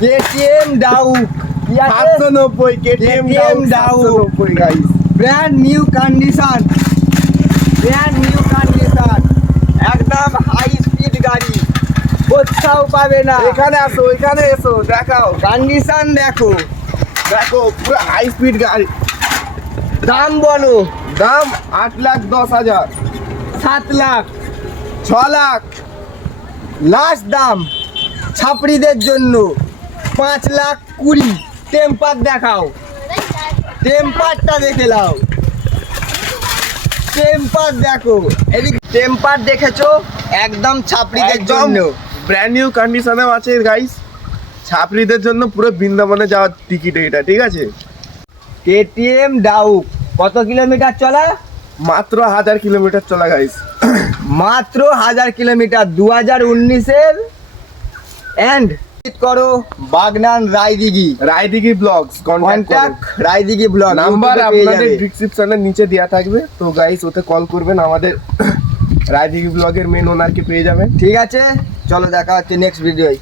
KTM Duke 790 KTM Duke 790 guys, brand new condition, একদম high speed গাড়ি, কোথাও পাবে না। এখানে আসো, এখানে এসো, দেখাও কন্ডিশন দেখো, পুরো হাই স্পিড গাড়ি। দাম বলো। দাম 8,10,000, 7 লাখ, 6 লাখ, লাস্ট দাম ছাপড়িদের জন্য 5,20,000। টেম্পার দেখাও, টেম্পারটা দেখে নাও, টেম্পার দেখো, এদিকে টেম্পার দেখেছো, একদম ছাপড়িদের একদম জন্য। ব্র্যান্ড নিউ কন্ডিশনেও আছে গাইস, ছাপরিদের জন্য পুরো বৃন্দাবনে যাওয়ার টিকিট এটা, ঠিক আছে? কেটিএম ডাউক কত কিলোমিটার চলা? মাত্র 1000 কিলোমিটার চলা গাইস, মাত্র 1000 কিলোমিটার 2019-এর। এন্ড করো Bagnan Raidighi blogs, contact Raidighi blog, number আপনাদের ডেসক্রিপশনের নিচে দেওয়া থাকবে, তো গাইস ওতে কল করবেন, আমাদের রায়দিঘি ব্লগের মেন ওনারকে পেয়ে যাবেন। ঠিক আছে, চলো দেখা হচ্ছে নেক্সট ভিডিওয়।